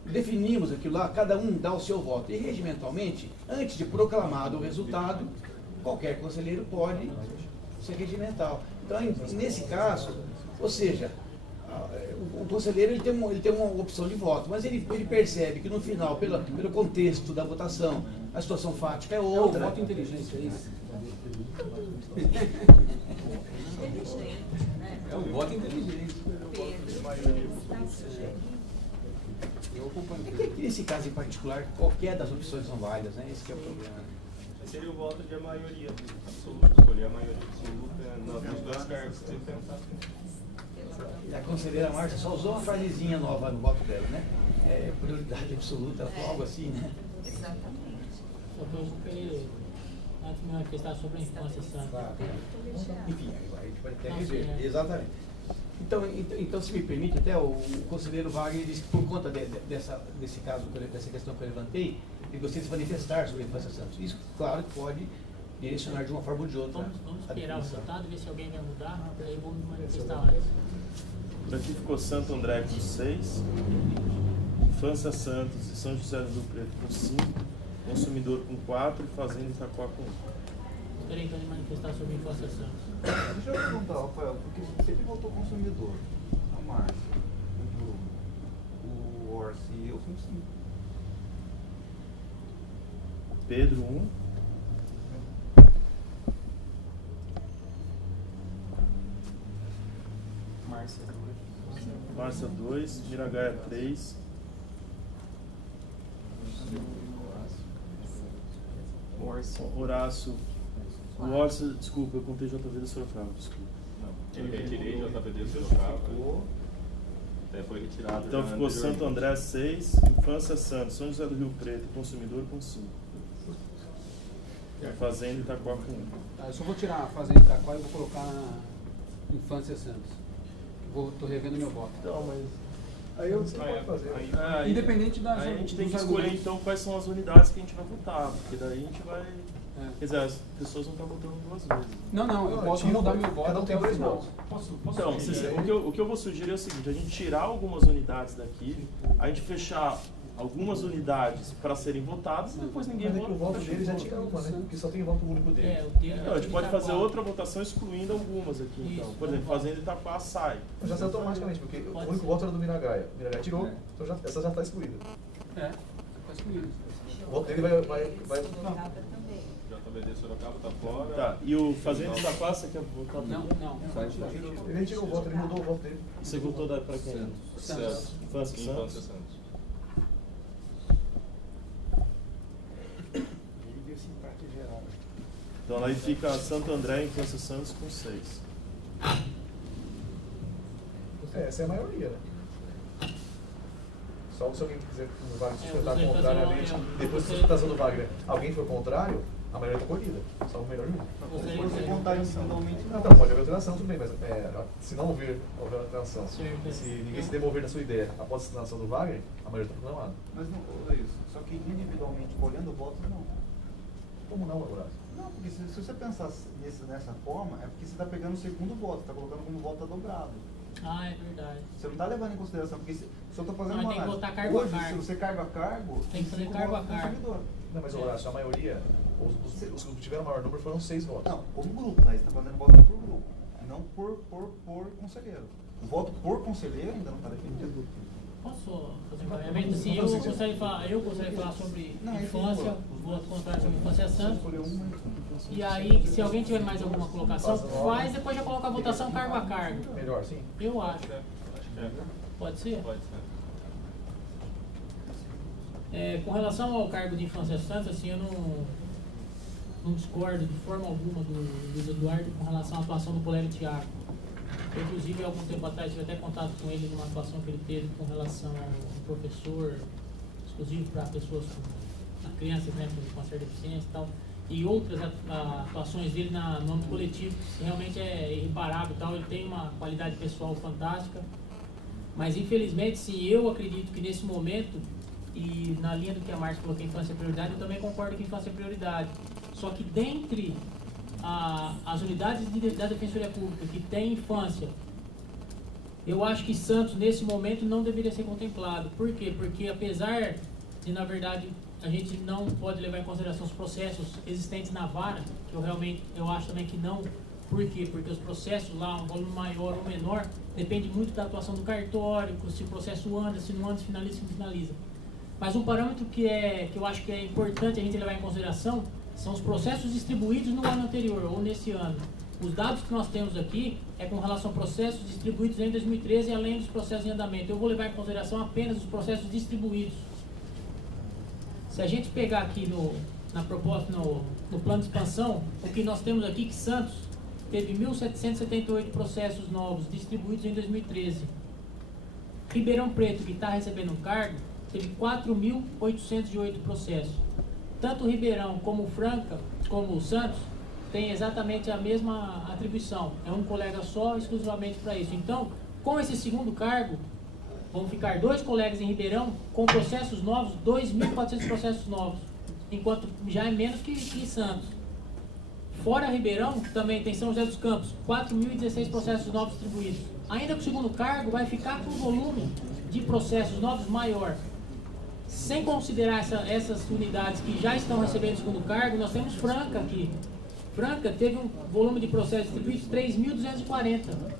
definimos aquilo lá, cada um dá o seu voto. E regimentalmente, antes de proclamado o resultado, qualquer conselheiro pode ser regimental. Então, nesse caso, ou seja, o conselheiro ele tem uma opção de voto, mas ele percebe que no final, pelo contexto da votação, a situação fática é É o outra. voto inteligente, é isso? É o voto inteligente. Eu acompanho. É que nesse caso em particular, qualquer das opções são válidas, né? Esse que é o problema. Seria o voto de maioria absoluta, escolher a maioria absoluta nos dois cargos que você pensar. E a conselheira Márcia só usou uma frasezinha nova no voto dela, né? Prioridade absoluta, ela falou algo assim, né? Exatamente. Só que eu queria, antes de me manifestar sobre a infância santa. Enfim, aí a gente vai ter que Não, ver. sim, é. Exatamente. Então, se me permite, até o conselheiro Wagner disse que por conta desse caso, dessa questão que eu levantei, ele gostaria de se manifestar sobre a infância Santos. Isso, claro, que pode direcionar de uma forma ou de outra. Vamos esperar o resultado, ver se alguém vai mudar, aí vamos manifestar mais. Por aqui ficou Santo André com 6, Infância Santos e São José do Rio Preto com 5, Consumidor com 4 e Fazenda Itaquá com 1. Gostaria então de manifestar sobre a Infância Santos. Deixa eu perguntar, Rafael, porque sempre votou consumidor. A Márcia, o Orsi e eu com 5. Pedro 1. Márcia 2, Miragaia 3, Horácio. O Horácio, desculpa, eu contei JV do Sorocaba, desculpa. Não, eu retirei JVD do Sorocaba. Até foi retirado. Então ficou Santo André 6, Infância Santos, São José do Rio Preto, Consumidor com 5. Fazenda Itaquá com 1. Eu só vou tirar a Fazenda Itaquá e vou colocar na Infância Santos. Tô revendo meu voto. Então, mas... Aí você pode fazer. Independente das... Aí a gente tem que dos escolher argumentos. então quais são as unidades que a gente vai votar, porque daí a gente vai... Quer dizer, as pessoas vão estar votando 2 vezes. Não, eu posso mudar meu voto até o final. Então, o que eu vou sugerir é o seguinte, a gente tirar algumas unidades daqui, a gente fechar algumas unidades para serem votadas e depois ninguém Mas é que o voto fecha dele já voto. tira uma, né? Porque só tem voto único dele. Não, a gente pode fazer outra votação excluindo algumas aqui, então. Por exemplo, Fazenda Itaquá sai. Já sai automaticamente, porque o único voto era do Miragaia. O Miragaia tirou, então essa já está excluída. Está excluído. O voto dele vai... JVD Sorocaba tá fora. Tá, e o Fazenda Itaquá, você quer votar? Não. Ele retirou o voto, ele mudou o voto dele. Você votou para quem? Santos. Infância Santos? Então aí fica Santo André e Infância Santos com 6. Essa é a maioria, né? Só se alguém quiser o Wagner sustentar você contrariamente, fazer depois da sustentação do Wagner, alguém for contrário, a maioria está colhida. Só o melhor número. Se você contar individualmente, Não, então, pode haver alteração, tudo bem, mas se não houver alteração, se ninguém se demover da sua ideia após a sustentação do Wagner, a maioria está proclamada. Mas não, Luiz, só que individualmente, olhando votos, não. Como não, Horácio? Não, porque se você pensar nessa forma, é porque você está pegando o segundo voto, está colocando como voto dobrado. Ah, é verdade. Você não está levando em consideração, porque se eu estou fazendo Não, uma tem que análise. botar cargo a Hoje, cargo. se você cargo a cargo, Tem que fazer cinco cargo a votos do cargo. consumidor. Não, mas Horácio, a maioria, os que tiveram o maior número foram 6 votos. Não, como grupo, né? Você está fazendo voto por grupo, não por conselheiro. O voto por conselheiro ainda não está definido. Posso fazer um encaminhamento? Assim, eu gostaria de falar sobre infância, os votos contrários sobre Infância Santos. E aí, se alguém tiver mais alguma colocação, faz, depois já coloca a votação cargo a cargo. Melhor, sim? Eu acho. Pode ser? Pode ser. Com relação ao cargo de Infância Santos, assim, eu não discordo de forma alguma do Luiz Eduardo com relação à atuação do Polério Thiago. Eu, inclusive, há algum tempo atrás, tive até contato com ele numa atuação que ele teve com relação a um professor exclusivo para pessoas com crianças, né, com certa deficiência e tal, e outras atuações dele no âmbito coletivo, que realmente é irreparável e tal. Ele tem uma qualidade pessoal fantástica, mas infelizmente, sim, eu acredito que nesse momento, e na linha do que a Márcia falou que a infância é prioridade, eu também concordo que a infância é prioridade. Só que dentre as unidades da Defensoria Pública que tem infância, eu acho que Santos, nesse momento, não deveria ser contemplado. Por quê? Porque apesar de, na verdade, a gente não pode levar em consideração os processos existentes na vara, que eu acho também que não. Por quê? Porque os processos lá, um volume maior ou menor, depende muito da atuação do cartório, se o processo anda, se não anda, se finaliza, se não finaliza. Mas um parâmetro que eu acho que é importante a gente levar em consideração são os processos distribuídos no ano anterior ou nesse ano. Os dados que nós temos aqui é com relação a processos distribuídos em 2013 e além dos processos em andamento. Eu vou levar em consideração apenas os processos distribuídos. Se a gente pegar aqui na proposta, no plano de expansão, o que nós temos aqui é que Santos teve 1.778 processos novos distribuídos em 2013. Ribeirão Preto, que está recebendo um cargo, teve 4.808 processos. Tanto o Ribeirão como o Franca, como o Santos, tem exatamente a mesma atribuição. É um colega só, exclusivamente para isso. Então, Com esse segundo cargo, vão ficar 2 colegas em Ribeirão com processos novos, 2.400 processos novos, enquanto já é menos que Santos. Fora Ribeirão, também tem São José dos Campos, 4.016 processos novos distribuídos. Ainda que o segundo cargo vai ficar com um volume de processos novos maior. Sem considerar essas unidades que já estão recebendo o segundo cargo, nós temos Franca aqui. Franca teve um volume de processos distribuídos 3.240.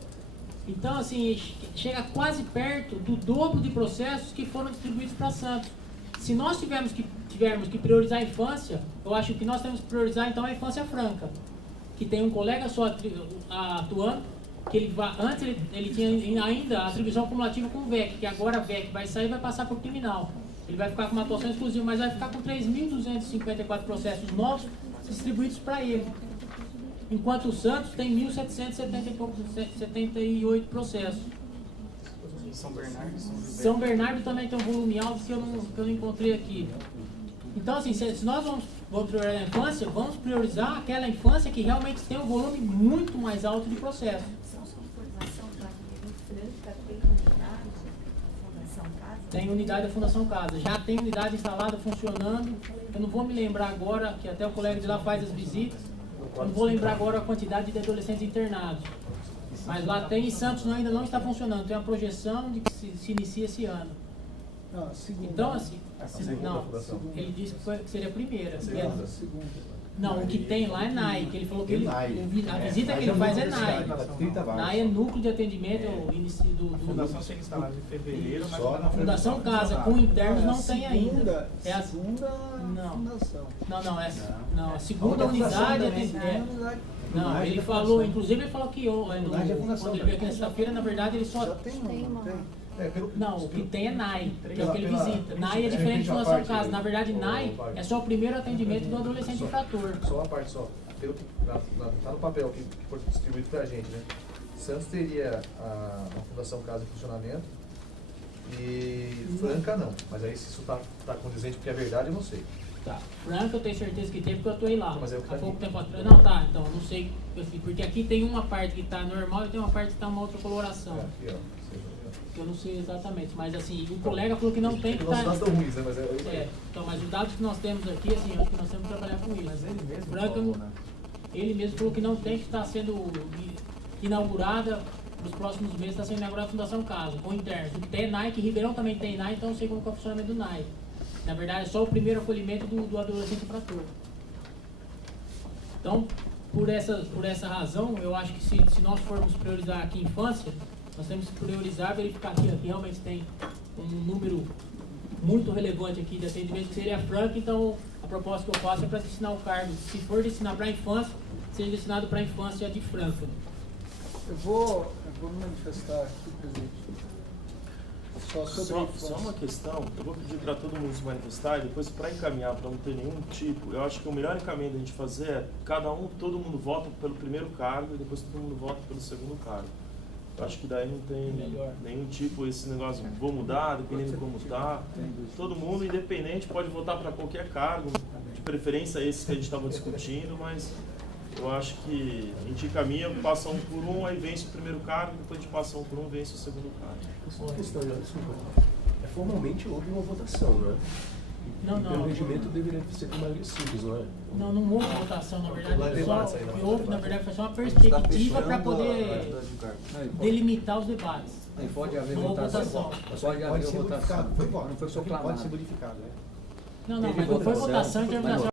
Então, assim, chega quase perto do dobro de processos que foram distribuídos para Santos. Se nós tivermos que priorizar a infância, eu acho que nós temos que priorizar, então, a infância franca, que tem um colega só atuando, que antes ele tinha ainda a atribuição acumulativa com o VEC, que agora a VEC vai sair e vai passar para o criminal. Ele vai ficar com uma atuação exclusiva, mas vai ficar com 3.254 processos novos distribuídos para ele. Enquanto o Santos tem 1.778 processos. São Bernardo também tem um volume alto que eu não encontrei aqui. Então, assim, se nós vamos priorizar a infância, vamos priorizar aquela infância que realmente tem um volume muito mais alto de processos. Tem unidade da Fundação Casa, já tem unidade instalada, funcionando. Eu não vou me lembrar agora, que até o colega de lá faz as visitas, eu não vou lembrar agora a quantidade de adolescentes internados. Mas lá tem, em Santos ainda não está funcionando, tem uma projeção de que se inicia esse ano. Não, segunda. Então, assim, Segunda. ele disse que seria a primeira. Segunda. Não, o que tem lá é NAI, que ele falou que a visita que ele NAI faz é é NAI. NAI é núcleo de atendimento, é o início A fundação seria instalada em fevereiro, mas a Fundação Casa com internos não tem ainda. É a segunda fundação. Não, a segunda unidade não, ele falou, inclusive ele falou que quando ele veio aqui na sexta-feira, na verdade ele só tem uma, não tem? Não, o que tem é NAI, que é o que ele visita. NAI é diferente de Fundação Casa. Na verdade, NAI é só o primeiro atendimento do adolescente infrator. Só uma parte só. Pelo que tá no papel que foi distribuído pra gente, né? Santos teria a Fundação Casa em funcionamento e Franca não. Mas aí se isso tá condizente porque é verdade, eu não sei. Tá. Franca eu tenho certeza que tem porque eu atuei lá. Mas é o que tá há pouco aqui. tempo atrás. Não, tá, então eu não sei. Assim, porque aqui tem uma parte que está normal e tem uma parte que está uma outra coloração. Aqui, ó. Eu não sei exatamente, mas assim, o colega falou que não tem que estar. Os dados estão ruins, né? Mas Então, mas os dados que nós temos aqui, assim, eu acho que nós temos que trabalhar com isso. Mas ele mesmo Franca, falou, né? ele mesmo falou que não tem que estar sendo inaugurada, nos próximos meses está sendo inaugurada a Fundação Casa, com internos. O que tem é NAI, que Ribeirão também tem NAI, então eu sei como é o funcionamento do NAI. Na verdade, é só o primeiro acolhimento do adolescente infrator. Então, por essa razão, eu acho que se nós formos priorizar aqui a infância, nós temos que priorizar, verificar que aqui realmente tem um número muito relevante aqui de atendimento, que seria a Franca. Então, a proposta que eu faço é para destinar o cargo, se for destinar para a infância, seja destinado para a infância de Franca. Eu vou me manifestar aqui, presidente. Só sobre a infância. Só uma questão, eu vou pedir para todo mundo se manifestar e depois para encaminhar, para não ter nenhum tipo, eu acho que o melhor encaminho da gente fazer é todo mundo vota pelo primeiro cargo e depois todo mundo vota pelo segundo cargo. Eu acho que daí não tem nenhum tipo, esse negócio, vou mudar, dependendo de como tá. Todo mundo, independente, pode votar para qualquer cargo, de preferência esses que a gente estava discutindo, mas eu acho que a gente encaminha, passa um por um, aí vence o primeiro cargo, depois a gente passa um por um, vence o segundo cargo. Uma questão, desculpa. Formalmente houve uma votação, não é? Não. Pelo regimento deveria ser com maioria simples, não é? Não houve votação, na verdade. O que houve, na verdade, foi só uma perspectiva para poder delimitar os debates. Pode haver não votação. Pode haver ser votação. modificado. Foi voto. Não foi Só que proclamado. pode ser modificado, né? Não, mas não foi votação em termos